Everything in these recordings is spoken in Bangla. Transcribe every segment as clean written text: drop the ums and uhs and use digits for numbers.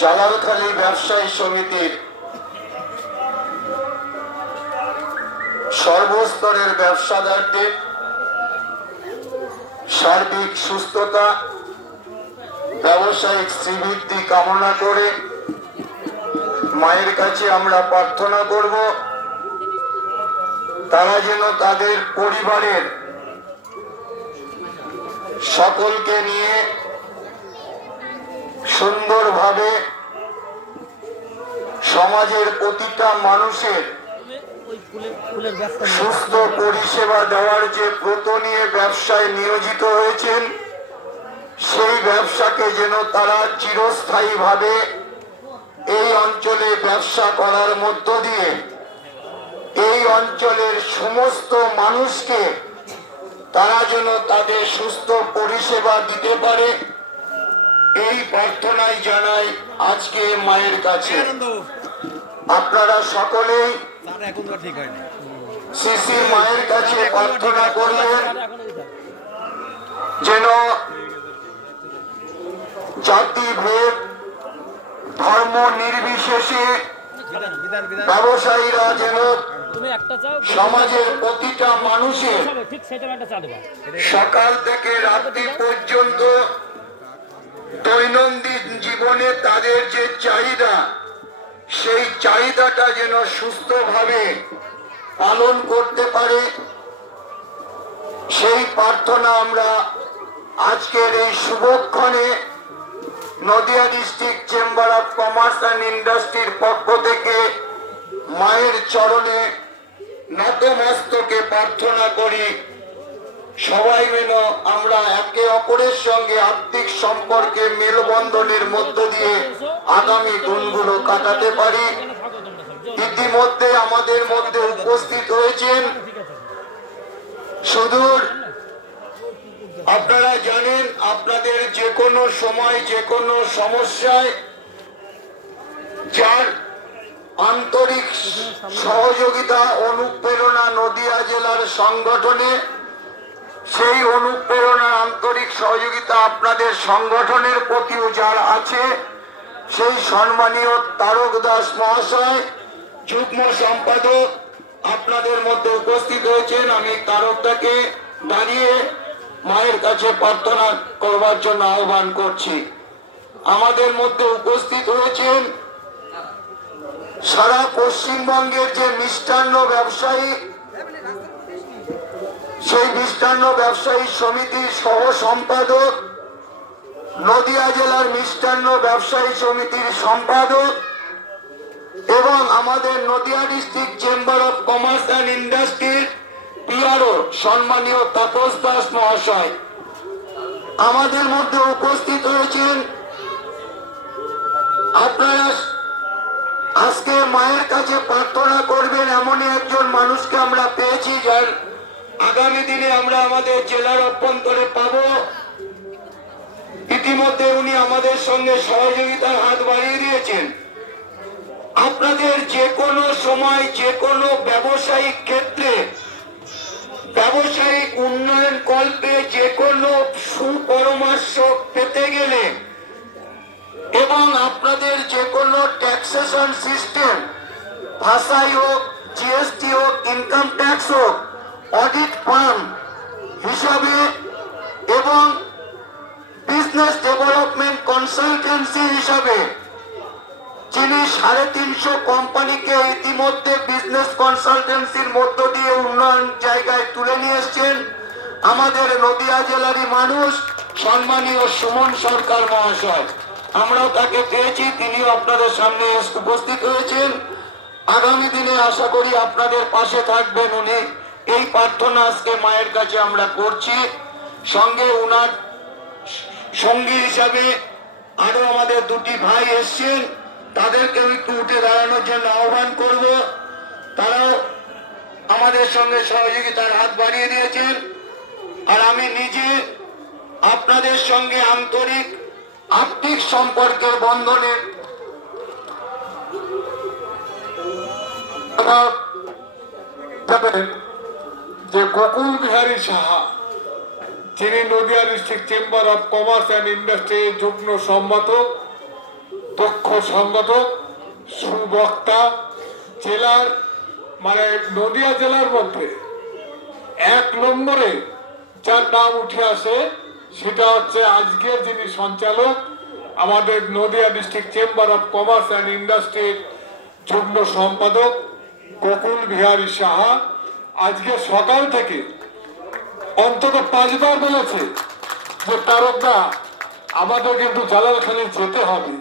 জালালখালী ব্যবসায়ী সমিতির সর্বস্তরের ব্যবসাদারদের সার্বিক সুস্থতা, ব্যবসায়িক শ্রীবৃদ্ধি কামনা করে মায়ের কাছে আমরা প্রার্থনা করব তারা যেন তাদের পরিবারের সকলকে নিয়ে সুন্দরভাবে সমাজের প্রতিটা মানুষের সুস্থ পরিষেবা দেওয়ার যে ব্রত নিয়ে ব্যবসায় নিয়োজিত হয়েছেন সেই ব্যবসাকে যেন তারা চিরস্থায়ীভাবে এই অঞ্চলে ব্যবসা করার মধ্য দিয়ে এই অঞ্চলের সমস্ত মানুষকে তারা যেন তাদের সুস্থ পরিষেবা দিতে পারে এই প্রার্থনাই জানাই আজকে মায়ের কাছে। আপনারা সকলেই শ্রী মায়ের কাছে প্রার্থনা করলেন যেন জাতি ভেদ ধর্ম নির্বিশেষে ব্যবসায়ীরা যেন সমাজের প্রতিটা মানুষের সকাল থেকে রাত্রি পর্যন্ত দৈনন্দিন জীবনে তাদের যে চাহিদা সেই চাহিদাটা যেন সুস্থভাবে পালন করতে পারে সেই প্রার্থনা আমরা আজকের এই শুভক্ষণে Nadia district chamber of commerce and ইন্ডাস্ট্রির পক্ষ থেকে মায়ের চরণে নতমস্তকে প্রার্থনা করি সবাই যেন আমরা একে অপরের সঙ্গে আর্থিক সম্পর্কে মেলবন্ধনের মধ্য দিয়ে আগামী দিনগুলো কাটাতে পারি। ইতিমধ্যে আমাদের মধ্যে উপস্থিত হয়েছেন সুদূর, আপনারা জানেন আপনাদের যে কোনো সময় যে কোনো সমস্যায় যার আন্তরিক সহযোগিতা অনুপ্রেরণা নদিয়া জেলার সংগঠনে সেই অনুপ্রেরণা আন্তরিক সহযোগিতা আপনাদের সংগঠনের প্রতিও যার আছে সেই সম্মানীয় তারক দাস মহাশয় যুগ্ম সম্পাদক আপনাদের মধ্যে উপস্থিত হয়েছেন। আমি তারকদাকে দাঁড়িয়ে মায়ের কাছে প্রার্থনা করবার জন্য আহ্বান করছি। আমাদের মধ্যে উপস্থিত হয়েছেন সারা পশ্চিমবঙ্গের যে মিষ্টান্ন ব্যবসায়ী সেই মিষ্টান্ন ব্যবসায়ী সমিতির সহ সম্পাদক, নদিয়া জেলার মিষ্টান্ন ব্যবসায়ী সমিতির সম্পাদক এবং আমাদের Nadia district chamber of commerce and ইন্ডাস্ট্রির পিআরও সম্মানীয় তাপস দাস মহাশয় আমাদের মধ্যে উপস্থিত হয়েছেন। আপনারা আজকে মায়ের কাছে প্রার্থনা করবেন এমনই একজন মানুষকে আমরা পেয়েছি যার আগামী দিনে আমরা আমাদের জেলার অভ্যন্তরে পাব। ইতিমধ্যে উনি আমাদের সঙ্গে সহযোগিতার হাত বাড়িয়ে দিয়েছেন। আপনাদের যে কোনো সময় যে কোনো ব্যবসায়িক ক্ষেত্রে ব্যবসায়িক উন্নয়ন কল্পে যে কোনো সুপরামর্শ পেতে গেলে এবং আপনাদের যে কোনো ট্যাক্সেশন সিস্টেম ভাষাই হোক, জিএসটি হোক, ইনকাম ট্যাক্স হোক, অডিট ফার্ম হিসাবে এবং বিজনেস ডেভেলপমেন্ট কনসালটেন্সি হিসাবে যিনি 350 কোম্পানিকে ইতিমধ্যে বিজনেস কনসালটেন্সির মধ্য দিয়ে উন্নয়ন জায়গায় তুলে নিয়ে এসছেন আমাদের নদিয়া জেলারই মানুষ সম্মানীয় সুমন সরকার মহাশয়। আমরাও তাকে পেয়েছি, তিনিও আপনাদের সামনে উপস্থিত হয়েছেন। আগামী দিনে আশা করি আপনাদের পাশে থাকবেন উনি। এই প্রার্থনা আজকে মায়ের কাছে আমরা করছি। সঙ্গে উনার সঙ্গী হিসাবে আরো আমাদের দুটি ভাই এসছেন, তাদেরকেও একটু উঠে দাঁড়ানোর জন্য আহ্বান করব। তারাও আমাদের সঙ্গে সহযোগিতার হাত বাড়িয়ে দিয়েছেন। আর আমি নিজে আপনাদের সঙ্গে আন্তরিক আর্থিক সম্পর্কের বন্ধনে যে গোকুল বিহারী সাহা যিনি Nadia district chamber of commerce and industry যুগ্ম সম্পাদক দক্ষ সংগঠক, সুবক্তা, জেলার মানে নদিয়া জেলার মধ্যে 1 নম্বরে যার নাম উঠে আসে সেটা হচ্ছে আজকের যিনি সঞ্চালক, আমাদের Nadia district chamber of commerce and ইন্ডাস্ট্রির যুগ্ম সম্পাদক গোকুল বিহারী সাহা। আজকে সকাল থেকে অন্তত 5 বার বলেছে যে তারকদা আমাদের কিন্তু জালালখানি যেতে হবে।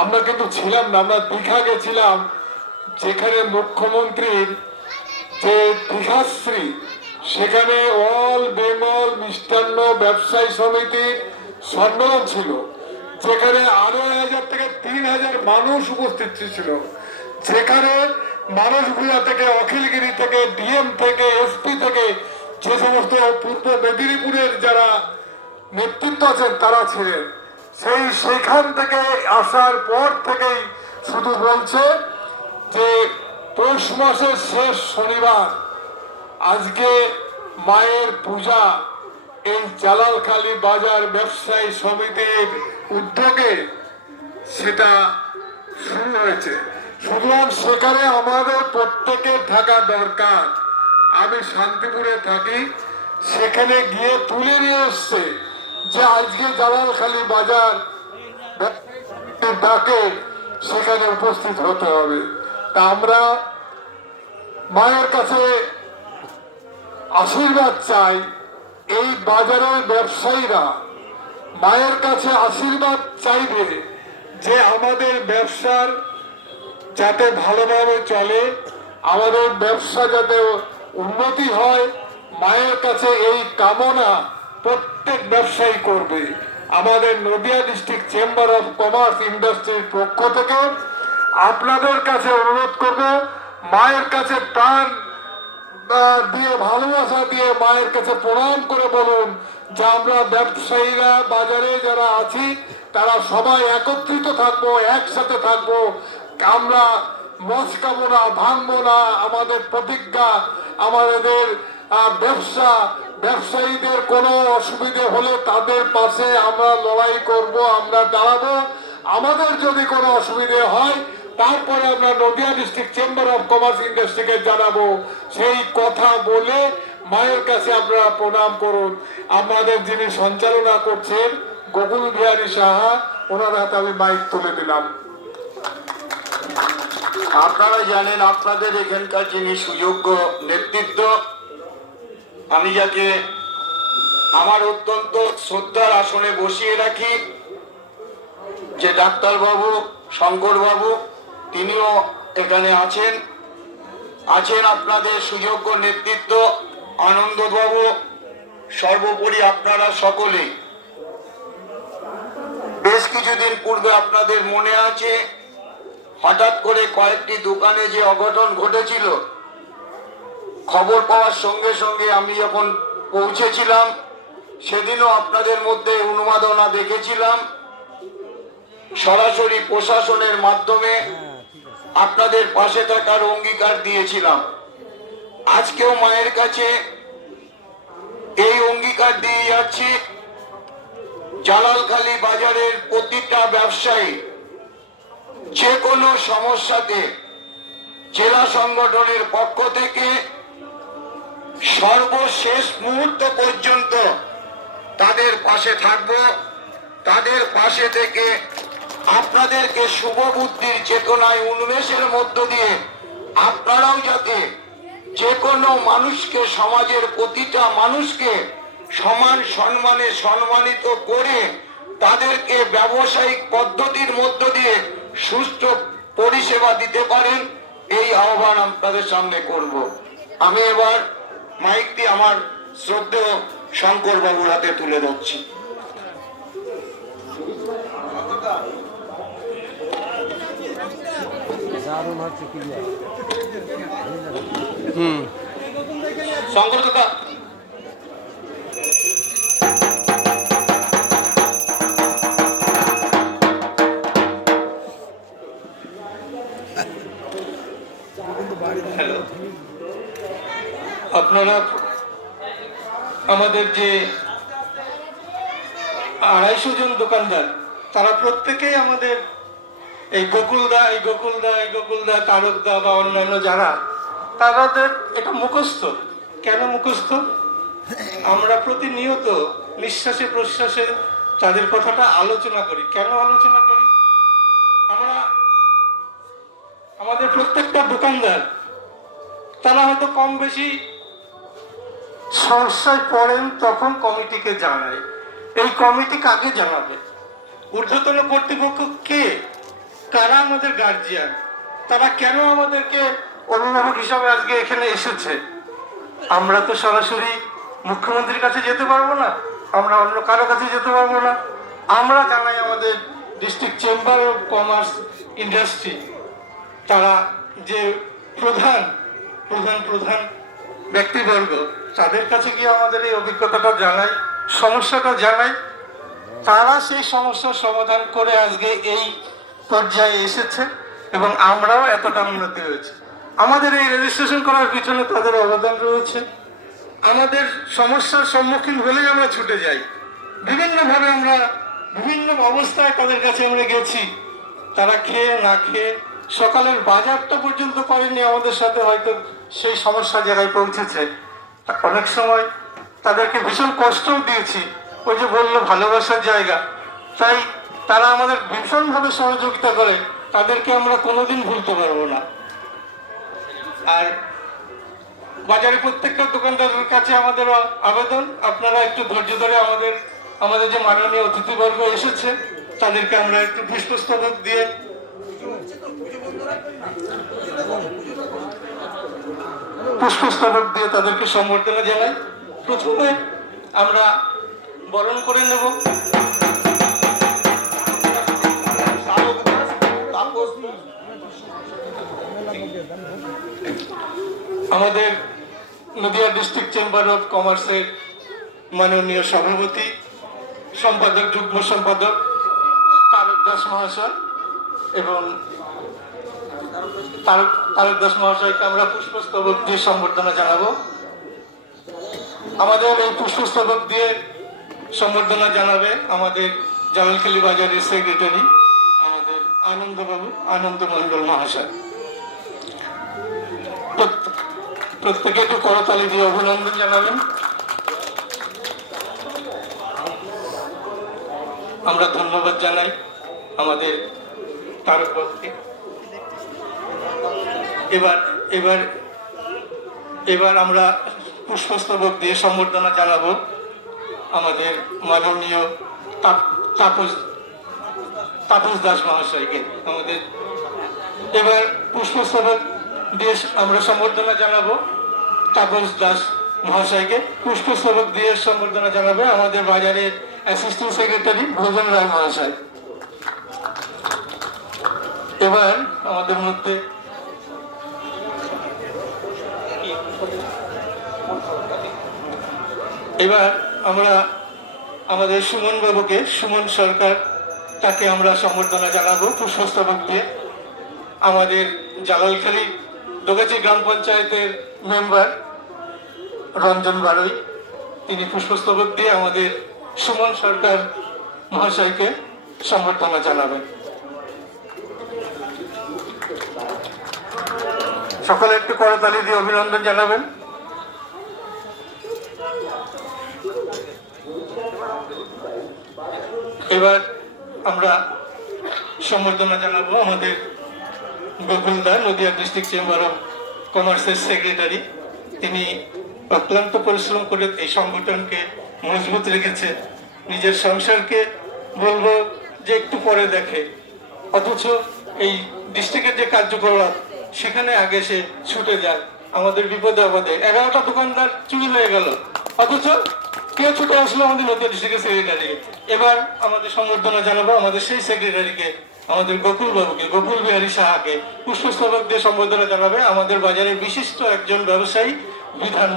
আমরা কিন্তু ছিলাম না, আমরা দীঘা গেছিলাম, যেখানে মুখ্যমন্ত্রীর যে দীঘাশ্রী, সেখানে অল বেঙ্গল মিষ্টান্ন ব্যবসায়ী সমিতির সম্মেলন ছিল, যেখানে 2,500 থেকে 3,000 মানুষ উপস্থিত ছিল, যেখানে মানুষগুলা থেকে অখিলগিরি থেকে ডিএম থেকে এসপি থেকে যে সমস্ত পূর্ব মেদিনীপুরের যারা নেতৃত্ব আছেন তারা ছিলেন। সেইখান থেকে আসার পর থেকেই শুধু বলছে যে পৌষ মাসের শেষ শনিবার আজকে মায়ের পূজা এই জালালখালী বাজার ব্যবসায়ী সমিতির উদ্যোগে সেটা শুরু হয়েছে। সুতরাং সেখানে আমাদের প্রত্যেকের থাকা দরকার। আমি শান্তিপুরে থাকি, সেখানে গিয়ে তুলে নিয়ে এসছে যে আজকে জালালখালী বাজার ডাকে সেখানে উপস্থিত হতে হবে। তা আমরা মায়ের কাছে আশীর্বাদ চাই, এই বাজারের ব্যবসায়ীরা মায়ের কাছে আশীর্বাদ চাইবে যে আমাদের ব্যবসার যাতে ভালোভাবে চলে, আমাদের ব্যবসা যাতে উন্নতি হয়, মায়ের কাছে এই কামনা প্রত্যেক ব্যবসায়ী করবে। আমাদের Nadia district chamber of commerce ইন্ডাস্ট্রির পক্ষ থেকে আপনাদের কাছে অনুরোধ করব, মায়ের কাছে প্রাণ দিয়ে ভালোবাসা দিয়ে মায়ের কাছে প্রণাম করে বলুন যে আমরা ব্যবসায়ীরা বাজারে যারা আছি তারা সবাই একত্রিত থাকবো, একসাথে থাকবো। আমরা মস্কাবো না, ভাঙবো না আমাদের প্রতিজ্ঞা। আমাদের ব্যবসায়ীদের কোনো অসুবিধে হলে তাদের পাশে আমরা লড়াই করব, আমরা দাঁড়াবো। আমাদের যদি কোনো অসুবিধে হয় তারপরে আমরা Nadia district chamber of commerce ইন্ডাস্ট্রিকে জানাবো। সেই কথা বলে মায়ের কাছে আপনারা প্রণাম করুন। আমাদের যিনি সঞ্চালনা করছেন গোকুল বিহারী সাহা, ওনার হাতে আমি মাইক তুলে দিলাম। আপনারা জানেন আপনাদের এখানকার যিনি সুযোগ্য নেতৃত্ব, আমি যাকে আমার অত্যন্ত শ্রদ্ধার আসনে বসিয়ে রাখি, যে ডাক্তারবাবু শঙ্করবাবু, তিনিও এখানে আছেন। আপনাদের সুযোগ্য নেতৃত্ব আনন্দবাবু, সর্বোপরি আপনারা সকলে। বেশ কিছুদিন পূর্বে আপনাদের মনে আছে হঠাৎ করে কয়েকটি দোকানে যে অঘটন ঘটেছিল, খবর পাওয়ার সঙ্গে সঙ্গে আমি যখন পৌঁছেছিলাম সেদিনও আপনাদের মধ্যে উন্মাদনা দেখেছিলাম। সরাসরি প্রশাসনের মাধ্যমে আপনাদের পাশে থাকার অঙ্গীকার দিয়েছিলাম। আজকেও মায়ের কাছে এই অঙ্গীকার দিয়ে যাচ্ছি, জালালখালী বাজারের প্রতিটা ব্যবসায়ী যে কোনো সমস্যাতে জেলা সংগঠনের পক্ষ থেকে সর্বশেষ মুহূর্ত পর্যন্ত তাদের পাশে থাকব। তাদের পাশে থেকে আপনাদেরকে শুভ বুদ্ধির চেতনায় উন্মেষের মধ্য দিয়ে আপনারাও যাতে যে কোনো মানুষকে, সমাজের প্রতিটা মানুষকে সমান সম্মানে সম্মানিত করে তাদেরকে ব্যবসায়িক পদ্ধতির মধ্য দিয়ে সুস্থ পরিষেবা দিতে পারেন, এই আহ্বান আপনাদের সামনে করব। আমি এবার মাইকটি আমার শ্রদ্ধেয় শঙ্কর বাবুর হাতে তুলে দিচ্ছি। শঙ্কর দাদা, আপনারা আমাদের যে 250 জন দোকানদার, তারা প্রত্যেকেই আমাদের এই গোকুলদা তারকদা বা অন্যান্য যারা, তাদের এটা মুখস্থ। কেন মুখস্থ? আমরা প্রতিনিয়ত নিঃশ্বাসে প্রশ্বাসে তাদের কথাটা আলোচনা করি। কেন আলোচনা করি? আমরা আমাদের প্রত্যেকটা দোকানদার তারা হয়তো কম বেশি সমস্যায় পড়েন, তখন কমিটিকে জানায়। এই কমিটি কাকে জানাবে? ঊর্ধ্বতন কর্তৃপক্ষ কে? কারা আমাদের গার্জিয়ান? তারা কেন আমাদেরকে অভিভাবক হিসাবে আজকে এখানে এসেছে? আমরা তো সরাসরি মুখ্যমন্ত্রীর কাছে যেতে পারবো না, আমরা অন্য কারো কাছে যেতে পারবো না। আমরা জানাই আমাদের district chamber of commerce industry, তারা যে প্রধান ব্যক্তিবর্গ, তাদের কাছে গিয়ে আমাদের এই অভিজ্ঞতাটা জানাই, সমস্যাটা জানাই। তারা সেই সমস্যার সমাধান করে আজকে এই পর্যায়ে এসেছে এবং আমরাও এতটা উন্নতি হয়েছে। আমাদের এই রেজিস্ট্রেশন করার পিছনে তাদের অবদান রয়েছে। আমাদের সমস্যার সম্মুখীন হলেই আমরা ছুটে যাই, বিভিন্নভাবে আমরা বিভিন্ন অবস্থায় তাদের কাছে আমরা গেছি। তারা খেয়ে না খেয়ে সকালের বাজারটা পর্যন্ত করেনি আমাদের সাথে, হয়তো সেই সমস্যা জায়গায় পৌঁছেছে। অনেক সময় তাদেরকে ভীষণ কষ্টও দিয়েছি। ওই যে বললো ভালোবাসার জায়গা, তাই তারা আমাদের ভীষণভাবে সহযোগিতা করে, তাদেরকে আমরা কোনোদিন ভুলতে পারবো না। আর বাজারে প্রত্যেকটা দোকানদারের কাছে আমাদের আবেদন, আপনারা একটু ধৈর্য ধরে আমাদের যে মাননীয় অতিথিবর্গ এসেছে তাদেরকে আমরা একটু পুষ্পস্তবক দিয়ে তাদেরকে সম্বর্ধনা জানাই। প্রথমে আমরা বরণ করে নেব আমাদের নদিয়া ডিস্ট্রিক্ট চেম্বার অফ কমার্সের মাননীয় সভাপতি, সম্পাদক, যুগ্ম সম্পাদক তারক দাস মহাশয়, এবং তারক দাস মহাশয়কে আমরা পুষ্পস্তবক দিয়ে সম্বর্ধনা জানাবো। আমাদের এই পুষ্পস্তবক দিয়ে সম্বর্ধনা জানাবে আমাদের জালালখালী বাজারের সেক্রেটারি, আমাদের আনন্দ মন্ডল মহাশয়। প্রত্যেকে একটু করতালি দিয়ে অভিনন্দন জানাবেন। আমরা ধন্যবাদ জানাই আমাদের তারককে। এবার আমরা পুষ্পস্তবক দিয়ে সম্বর্ধনা জানাবো আমাদের মাননীয় তাপস দাস মহাশয়কে। এবার পুষ্পস্তবক দিয়ে আমরা সম্বর্ধনা জানাবো তাপস দাস মহাশয়কে। পুষ্পস্তবক দিয়ে সম্বর্ধনা জানাবে আমাদের বাজারের অ্যাসিস্ট্যান্ট সেক্রেটারি ভোজন রায় মহাশয়। এবার আমাদের মধ্যে আমরা আমাদের সুমন বাবুকে, সুমন সরকার, তাকে আমরা সম্বর্ধনা জানাবো পুষ্পস্তবক দিয়ে। আমাদের জালালখালী দোগাচি গ্রাম পঞ্চায়েতের মেম্বার রঞ্জন বারুই, তিনি পুষ্পস্তবক দিয়ে আমাদের সুমন সরকার মহাশয়কে সম্বর্ধনা জানাবেন। সকলে একটু করতালি দিয়ে অভিনন্দন জানাবেন। এবার আমরা সম্বর্ধনা জানাবো আমাদের গোকুলদা, নদিয়া ডিস্ট্রিক্ট চেম্বার অফ কমার্সের সেক্রেটারি। তিনি অক্লান্ত পরিশ্রম করে এই সংগঠনকে মজবুত রেখেছে। নিজের সংসারকে বলবো যে একটু পরে দেখে, অথচ এই ডিস্ট্রিক্টের যে কার্যকলাপ সেখানে আগে সে ছুটে যায়। আমাদের বিপদে আপদে 11টা দোকানদার চুরি হয়ে গেল, অথচ কে ছুটে আসলো? আমাদের নদিয়া ডিস্ট্রিক্টের সেক্রেটারি। এবার আমাদের সম্বর্ধনা জানাবো আমাদের সেই সেক্রেটারিকে, আমাদের গোকুল বাবুকে, গোকুল বিহারী সাহাকে। পুষ্পস্তবক দিয়ে সম্বর্ধনা জানাবে আমাদের বাজারের বিশিষ্ট একজন ব্যবসায়ী বিধান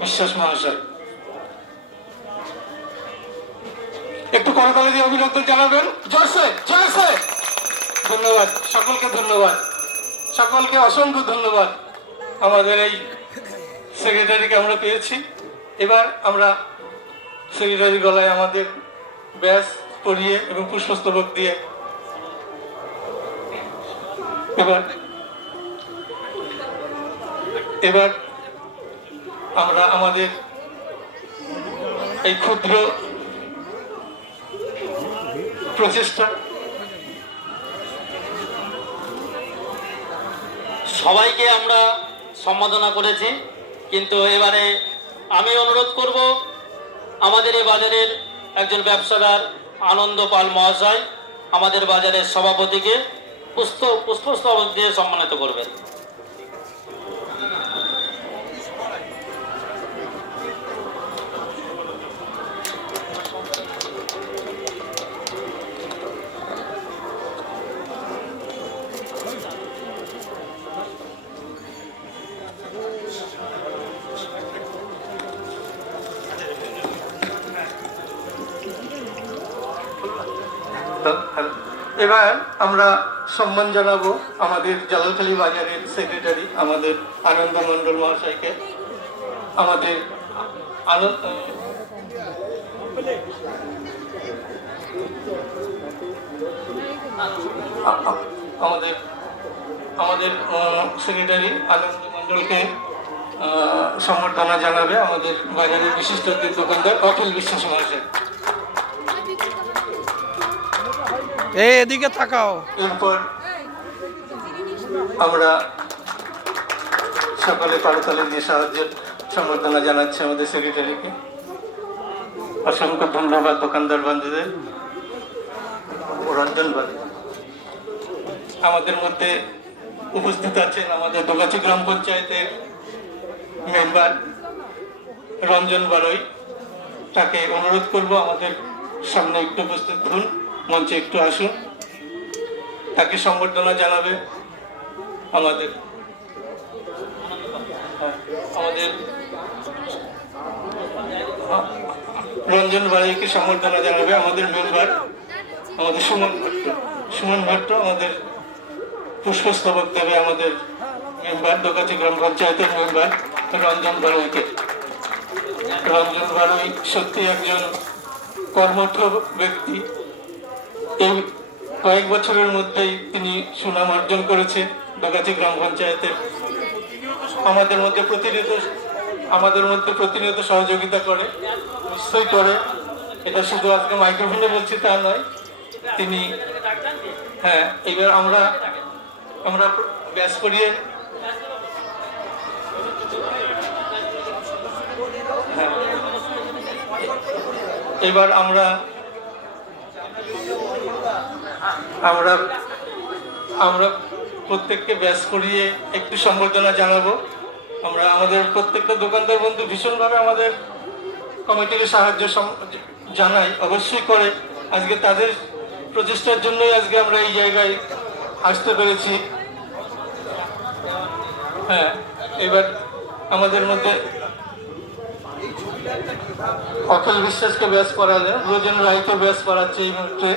বিশ্বাস মহাশয়। একটু করতালি দিয়ে অভিনন্দন জানাবেন। জয়সে জয়সে। ধন্যবাদ সকলকে, ধন্যবাদ সকলকে, অসংখ্য ধন্যবাদ। আমাদের এই সেক্রেটারিকে আমরা পেয়েছি। এবার আমরা সেক্রেটারি গলায় আমাদের ব্যাস পরিয়ে এবং পুষ্পস্তবক দিয়ে এবার এবার আমরা আমাদের এই ক্ষুদ্র প্রচেষ্টা সবাইকে আমরা সম্বোধনা করেছি, কিন্তু এবারে আমি অনুরোধ করব আমাদের এই বাজারের একজন ব্যবসাদার আনন্দ পাল মহাশয় আমাদের বাজারের সভাপতিকে পুষ্পস্তবক দিয়ে সম্মানিত করবেন। এবার আমরা সম্মান জানাবো আমাদের জালালখালী বাজারের সেক্রেটারি আমাদের আনন্দ মণ্ডল মহাশয়কে। আমাদের আমাদের আমাদের সেক্রেটারি আনন্দ মণ্ডলকে সম্বর্ধনা জানাবে আমাদের বাজারের বিশিষ্ট দোকানদার অখিল বিশ্বাস মহাশয়। এদিকে তাকাও। এরপর আমরা সকালে করতালি দিয়ে সাহায্যের সম্বর্ধনা জানাচ্ছি আমাদের সেক্রেটারিকে। অসংখ্য ধন্যবাদ দোকানদার বন্ধুদের। রঞ্জন বাড়ি আমাদের মধ্যে উপস্থিত আছেন আমাদের দোগাছি গ্রাম পঞ্চায়েতের মেম্বার রঞ্জন বারই। তাকে অনুরোধ করব আমাদের সামনে একটু উপস্থিত হন, মঞ্চে একটু আসুন, তাকে সম্বর্ধনা জানাবে আমাদের রঞ্জন বাড়িকে সম্বর্ধনা জানাবে আমাদের মেম্বার আমাদের সুমন ভট্ট আমাদের পুষ্পস্তবক দেবে আমাদের মেম্বার দোগাছি গ্রাম পঞ্চায়েতের মেম্বার রঞ্জন বাড়িকে। রঞ্জন বাড়ি সত্যি একজন কর্মঠ ব্যক্তি। এই কয়েক বছরের মধ্যেই তিনি সুনাম অর্জন করেছে দোগাছি গ্রাম পঞ্চায়েতের। আমাদের মধ্যে প্রতিনিয়ত সহযোগিতা করে, নিশ্চয়ই করে। এটা শুধু আজকে মাইক্রোফোনে বলছি তা নয়, তিনি এবার আমরা ব্যাস করিয়ে এবার আমরা প্রত্যেককে ব্যাস করিয়ে একটু সম্বর্ধনা জানাবো। আমরা আমাদের প্রত্যেকটা দোকানদার বন্ধু ভীষণভাবে আমাদের কমিটিকে সাহায্য জানাই, অবশ্যই করে। আজকে তাদের প্রচেষ্টার জন্যই আজকে আমরা এই জায়গায় আসতে পেরেছি। এবার আমাদের মধ্যে অখিল বিশ্বাসকে ব্যাস করালেন, রোজন রায়কে ব্যাস করাচ্ছে এই মুহূর্তে।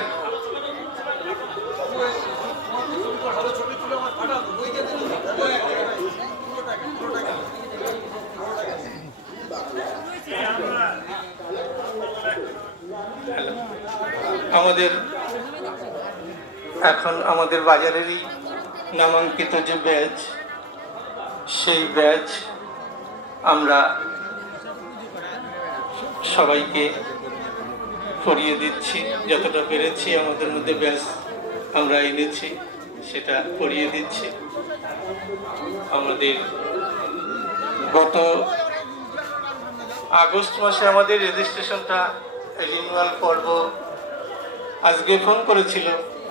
আমাদের বাজারেরই নামাঙ্কিত যে ব্যাচ, সেই ব্যাচ আমরা সবাইকে পরিয়ে দিচ্ছি, যতটা পেরেছি আমাদের মধ্যে ব্যাচ আমরা এনেছি সেটা পরিয়ে দিচ্ছি। আমাদের গত আগস্ট মাসে আমাদের রেজিস্ট্রেশনটা রিনিউয়াল পর্ব আজকে ফোন করেছিল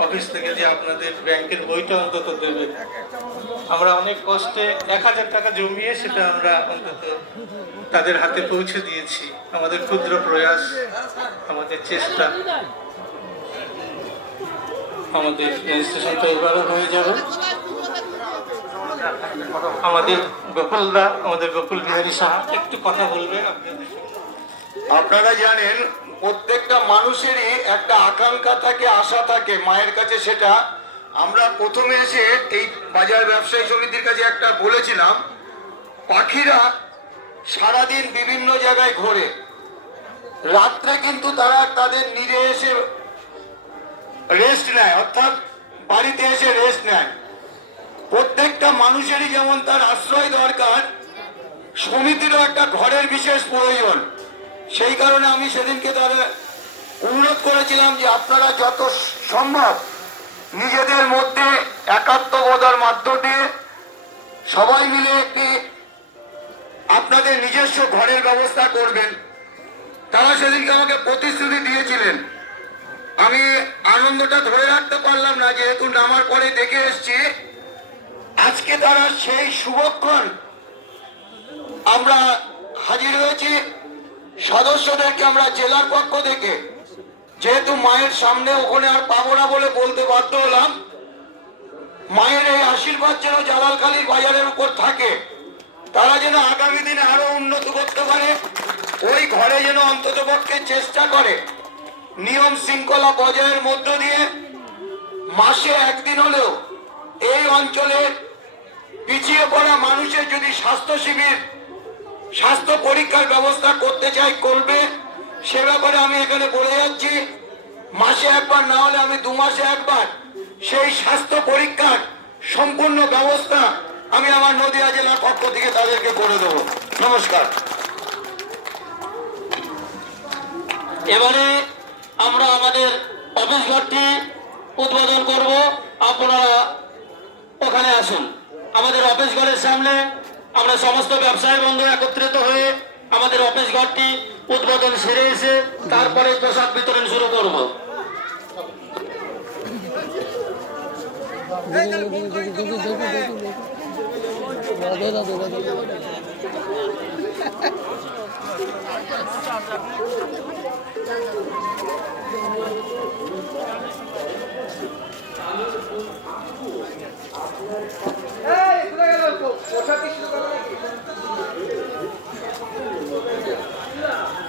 অফিস থেকে যে আপনাদের ব্যাংকের বইটা অন্তত দেবেন। আমরা অনেক কষ্টে 1000 টাকা জমিয়ে সেটা আমরা অন্তত তাদের হাতে পৌঁছে দিয়েছি। আমাদের ক্ষুদ্র প্রয়াস, আমাদের চেষ্টা, আমাদের রেজিস্ট্রেশনটা এবারও হয়ে যাবে। আমাদের গোকুলদা, আমাদের গোকুল বিহারী সাহা একটু কথা বলবে আপনাদের। আপনারা জানেন প্রত্যেকটা মানুষেরই একটা আকাঙ্ক্ষা থাকে, আশা থাকে মায়ের কাছে। সেটা আমরা প্রথমে এসে এই বাজার ব্যবসায়ী সমিতির কাছে একটা বলেছিলাম, পাখিরা সারাদিন বিভিন্ন জায়গায় ঘোরে, রাত্রে কিন্তু তারা তাদের নিজে এসে রেস্ট নেয়, অর্থাৎ বাড়িতে এসে রেস্ট নেয়। প্রত্যেকটা মানুষেরই যেমন তার আশ্রয় দরকার, সমিতিরও একটা ঘরের বিশেষ প্রয়োজন। সেই কারণে আমি সেদিনকে তাদের অনুরোধ করেছিলাম যে আপনারা যত সম্ভব নিজেদের মধ্যে একাত্মবোধের মাধ্য দিয়ে সবাই মিলে একটি আপনাদের নিজস্ব ঘরের ব্যবস্থা করবেন। তারা সেদিনকে আমাকে প্রতিশ্রুতি দিয়েছিলেন। আমি আনন্দটা ধরে রাখতে পারলাম না, যেহেতু নামার পরে দেখে এসছি আজকে তারা সেই শুভক্ষণ আমরা হাজির হয়েছি। সদস্যদেরকে আমরা জেলার পক্ষ থেকে, যেহেতু মায়ের সামনে ওখানে আর পাবো না বলে বলতে বাধ্য হলাম, মায়ের এই আশীর্বাদ যেন জালালখালীর বাজারের উপর থাকে, তারা যেন আগামী দিনে আরো উন্নত করতে পারে, ওই ঘরে যেন অন্তত পক্ষে চেষ্টা করে নিয়ম শৃঙ্খলা বজায়ের মধ্য দিয়ে মাসে একদিন হলেও এই অঞ্চলের পিছিয়ে পড়া মানুষের যদি স্বাস্থ্য শিবির, স্বাস্থ্য পরীক্ষার ব্যবস্থা করতে চাই করবে। সে ব্যাপারে আমি এখানে বলে যাচ্ছি, মাসে একবার না হলে আমি 2 মাসে একবার সেই স্বাস্থ্য পরীক্ষার সম্পূর্ণ ব্যবস্থা আমি আমার নদিয়া জেলার পক্ষ থেকে তাদেরকে করে দেবো। নমস্কার। এবারে আমরা আমাদের অফিস ঘরটি উদ্বোধন করব। আপনারা ওখানে আসুন। আমাদের অফিস ঘরের সামনে আমরা সমস্ত ব্যবসায়ী বন্ধু একত্রিত হয়ে আমাদের অফিস ঘরটি উদ্বোধন সেরে এসে তারপরে প্রসাদ বিতরণ শুরু করব।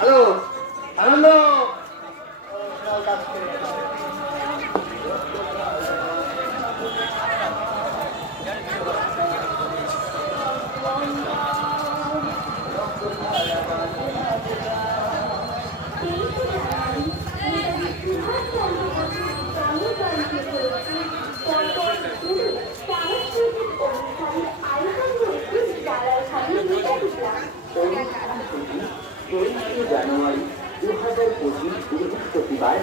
হ্যালো, আনন্দ। জানুয়ারি 2025 বৃহস্পতিবার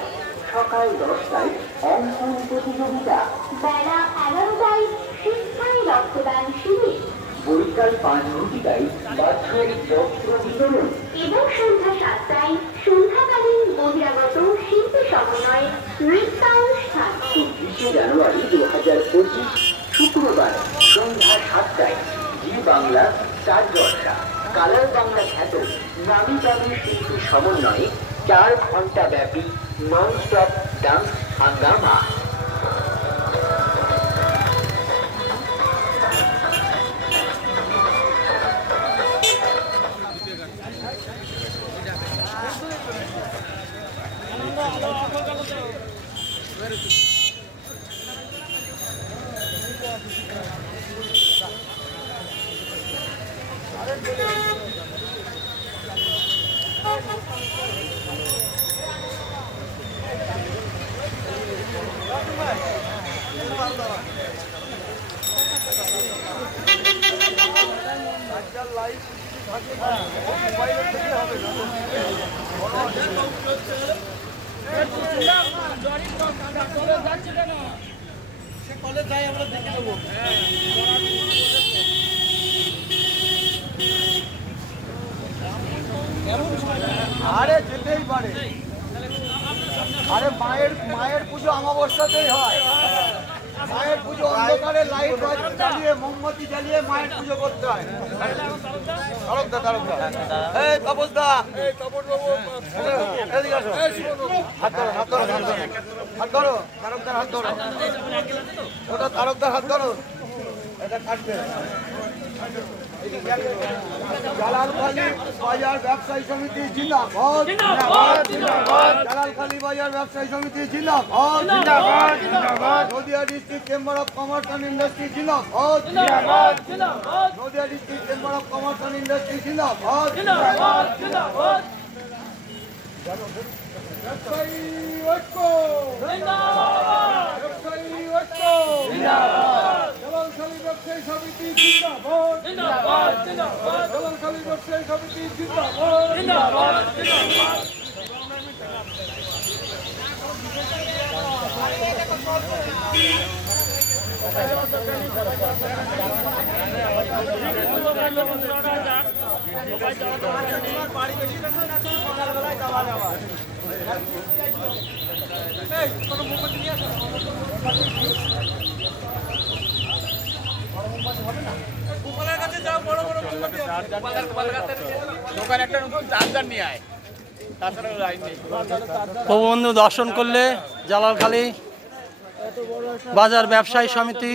সকাল 10টায় অঙ্কন প্রতিযোগিতা, বেলা 11টায় শিক্ষায় রক্তদান শিবির, বৈকাল 5 ঘটিকায় বাৎসরিক বস্ত্র বিতরণ এবং সন্ধ্যা 7টায় সন্ধ্যাকালীন বহিরাগত শিল্পী সমন্বয়ে নৃত্যানুষ্ঠান। 24 জানুয়ারি 2025 শুক্রবার সন্ধ্যা 7টায় জি বাংলা স্টার জলসা, কালার বাংলা খ্যাত নামি দামি শিল্পী সমন্বয়ে 4 ঘন্টা ব্যাপী নন স্টপ ডান্স হাঙ্গামা। আরে যেতেই পারে। আরে মায়ের পুজো অমাবস্যাতেই হয়। মায়ের পুজো অন্ধকারে লাইট জ্বালিয়ে মোমবাতি জ্বালিয়ে মায়ের পুজো করতে হয়। এই তাপসদা, এদিকে আসো। হাত ধরো, হাত ধরো, হাত ধরো, হাত ধরো, তারকদার হাত ধরো। ওটা তারকদার হাত ধরো, এটা কাটবে। জালালখালী বাজার ব্যবসায়ী সমিতি জিন্দাবাদ, জালালখালী বাজার ব্যবসায়ী সমিতি জিন্দাবাদ, Nadia district chamber of commerce and industry জিন্দাবাদ, Nadia district chamber of commerce and industry জিন্দাবাদ। ব্যবসায়ী ঐক্য, ব্যবসায়ী ঐক্য, জালালখালী ব্যবসায়ী জালালখালী ব্যবসায়ী সমিতি জিন্দাবাদ। প্রভু বন্ধু দর্শন করলে জালালখালী বাজার ব্যবসায়ী সমিতি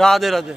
রাধে রাধে।